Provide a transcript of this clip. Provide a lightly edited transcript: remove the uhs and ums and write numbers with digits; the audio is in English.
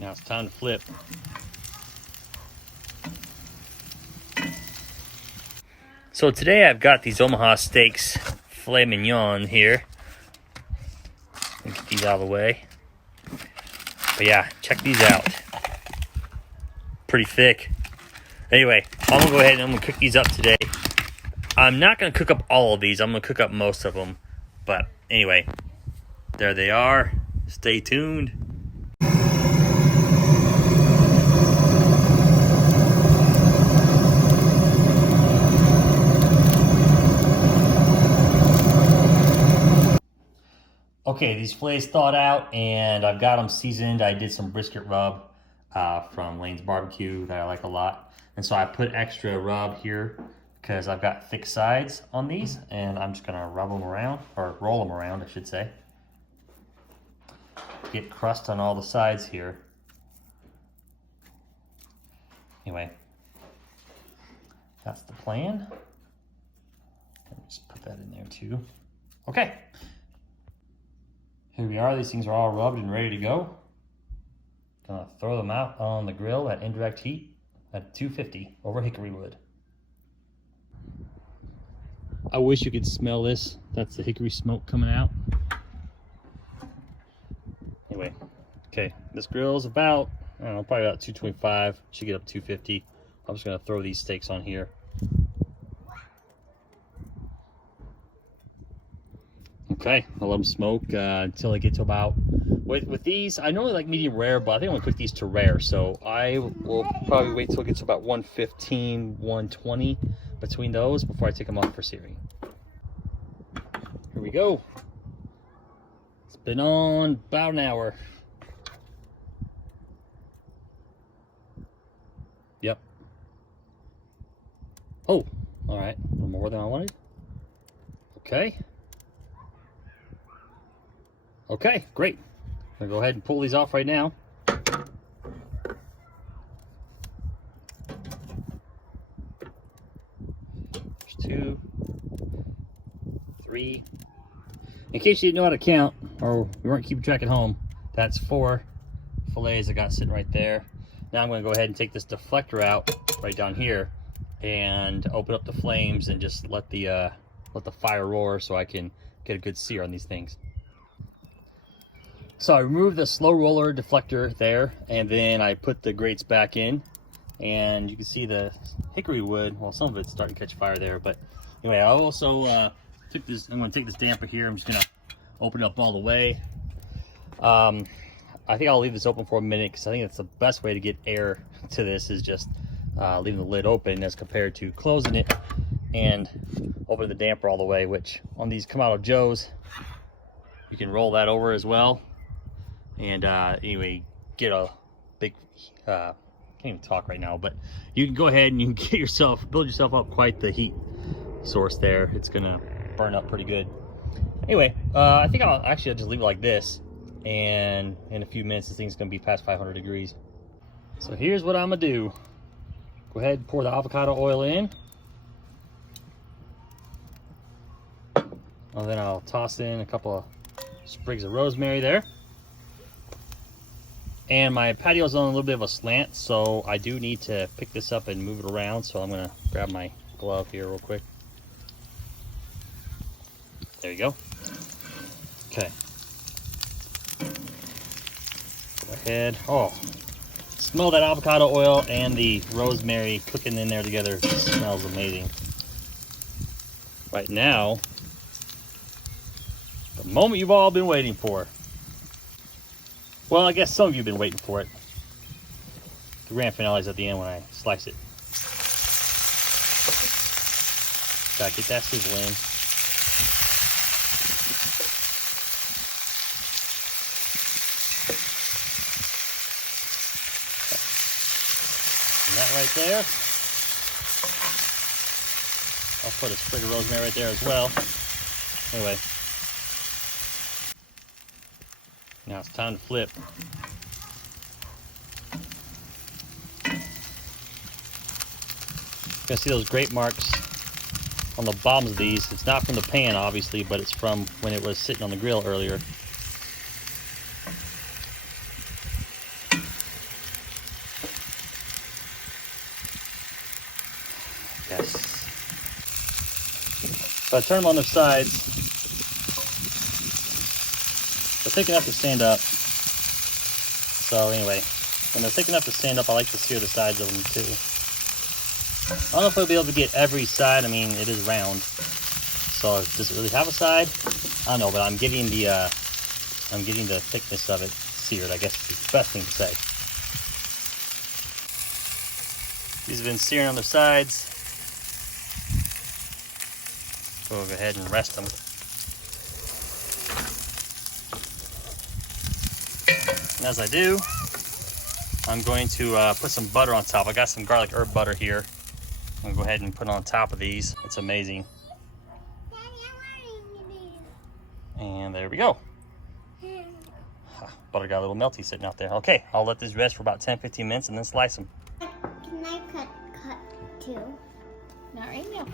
Now it's time to flip. So today I've got these Omaha steaks, Filet Mignon here. Let me get these out of the way. But yeah, check these out. Pretty thick. Anyway, I'm gonna go ahead and I'm gonna cook these up today. I'm not gonna cook up all of these. I'm gonna cook up most of them. But anyway, there they are. Stay tuned. Okay, these fillets thawed out and I've got them seasoned. I did some brisket rub from Lane's Barbecue that I like a lot. And so I put extra rub here because I've got thick sides on these, and I'm just gonna rub them around, or roll them around, I should say. Get crust on all the sides here. Anyway, that's the plan. Let me just put that in there too. Okay. Here we are, these things are all rubbed and ready to go. Gonna throw them out on the grill at indirect heat at 250 over hickory wood. I wish you could smell this. That's the hickory smoke coming out. Anyway, okay, this grill is about, I don't know, probably about 225. Should get up 250. I'm just gonna throw these steaks on here. Okay, I'll let them smoke until I get to about, with these, I normally like medium rare, but I think I'm gonna cook these to rare. So I will probably wait till it gets to about 115, 120 between those before I take them off for searing. Here we go. It's been on about an hour. Yep. Oh, all right, a little more than I wanted. Okay. Okay, great. I'm gonna go ahead and pull these off right now. There's 2, 3. In case you didn't know how to count, or you weren't keeping track at home, that's 4 fillets I got sitting right there. Now I'm gonna go ahead and take this deflector out right down here and open up the flames and just let the fire roar so I can get a good sear on these things. So I removed the slow roller deflector there, and then I put the grates back in, and you can see the hickory wood, well, some of it's starting to catch fire there, but anyway, I also took this, I'm gonna take this damper here, I'm just gonna open it up all the way. I think I'll leave this open for a minute because I think it's the best way to get air to this is just leaving the lid open as compared to closing it and opening the damper all the way, which on these Kamado Joes, you can roll that over as well. And anyway, get a big, can't even talk right now, but you can go ahead and you can build yourself up quite the heat source there. It's gonna burn up pretty good. Anyway, I think I'll just leave it like this. And in a few minutes, this thing's gonna be past 500 degrees. So here's what I'm gonna do. Go ahead and pour the avocado oil in. And then I'll toss in a couple of sprigs of rosemary there. And my patio's on a little bit of a slant, so I do need to pick this up and move it around. So I'm gonna grab my glove here real quick. There you go. Okay. Go ahead. Oh, smell that avocado oil and the rosemary cooking in there together. It smells amazing. Right now, the moment you've all been waiting for. Well, I guess some of you have been waiting for it. The grand finale is at the end when I slice it. Gotta get that sizzle in. And that right there. I'll put a sprig of rosemary right there as well. Anyway. Now it's time to flip. You can see those grate marks on the bottoms of these. It's not from the pan, obviously, but it's from when it was sitting on the grill earlier. So I turn them on their sides. They're thick enough to stand up. So anyway, when they're thick enough to stand up, I like to sear the sides of them too. I don't know if I'll be able to get every side. I mean, it is round. So does it really have a side? I don't know, but I'm getting the thickness of it seared, I guess is the best thing to say. These have been searing on their sides. So we'll go ahead and rest them. And as I do, I'm going to put some butter on top. I got some garlic herb butter here. I'm gonna go ahead and put it on top of these. It's amazing. And there we go. Butter got a little melty sitting out there. Okay, I'll let this rest for about 10-15 minutes and then slice them. Can I cut too? Not right now.